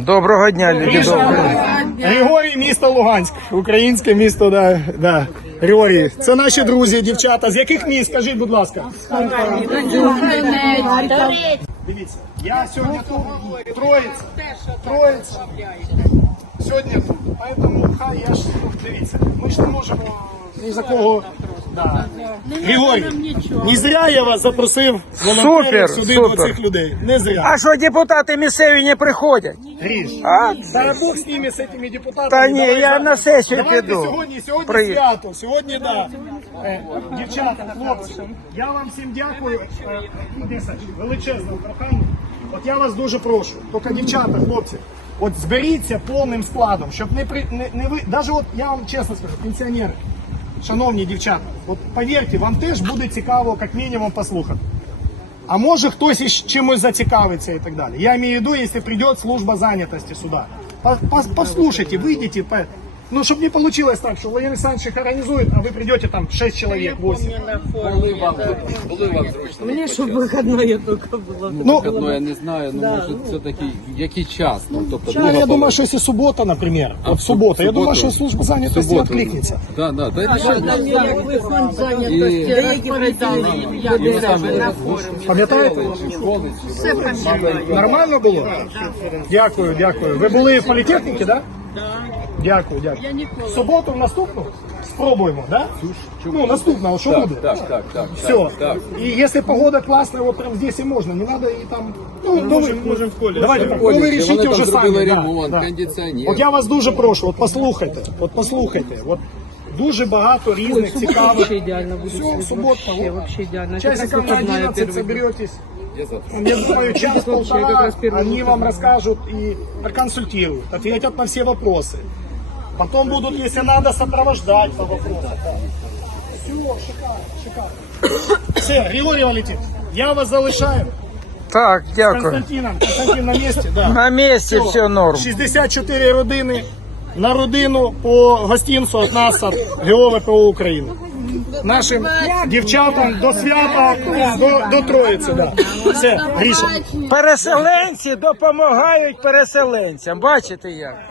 Доброго дня, люди добрі. Григорій, місто Луганськ, українське місто, да. Григорій, це наші друзі, дівчата. З яких міст, скажіть, будь ласка? Дивіться, я сьогодні тут, Троїця. Сьогодні тут, поэтому хай я ж, дивіться, ми ж не можемо ні за кого. Да. Григорій, не зря я вас запросив волонтерів сюди до цих людей. Не зря. А що депутати місцеві не приходять? Гріш, А? та Бог з ними, з цими депутатами. Та ні, я на сесію Давайте піду. сьогодні свято, сьогодні, да. Дівчата, хлопці, я вам всім дякую. Величезне прохання. От я вас дуже прошу, тільки дівчата, хлопці, от зберіться повним складом, щоб не ви, навіть от я вам чесно скажу, пенсіонери, шановні дівчата, от повірте, вам теж буде цікаво, як мінімум, послухати. А може хтось із чимось зацікавиться і так далі. Я маю в виду, якщо прийде служба зайнятості сюди. Послушайте, выйдите, ну, чтобы не получилось так, что Владимир Александрович их организует, а вы придете там 6 человек, 8. Мне, чтобы выходное только было. Ну, Выходной, я не знаю, ну, може, все-таки, який час? Ну, тобто, я думаю, что если суббота, например, вот суббота, я думаю, что служба занятости откликнется. Да, да, да, Як ви фонд зайнятості, деякі працювали, на форумі. Пам'ятаєте? Все пам'ятаю. Нормально було? Дякую. Ви були в політехніці, так? Дякую. В суботу наступну спробуємо, да? Ну, наступного, що буде? так. Все. И если погода классная, вот прям здесь и можно, не надо и там... Ну, можем в поле. Давайте так, ви вирішите вже самі. ремонт, Да. кондиціонер. От я вас дуже прошу, от послухайте. От дуже багато різних цікавих... Вообще идеально будет. Все, суббота. Вообще идеально. Это как Часиком на выходная 11 первый. соберетесь. Я завтра. Я думаю, час-полтора, как раз первый они выход. вам расскажут и проконсультируют, ответят на все вопросы. Потом будут, если надо, сопровождать по вопросам. Да. Все, шикарно. Все, Григорий Валентинович, я вас залишаю. Так, дякую. Константин на місці, да. На місці все норм. 64 родини на родину по гостинцю від нас, від ГО України. Нашим дівчатам до свята, до Троїці. Да. Все, Гріша. Переселенці допомагають переселенцям. Бачите як?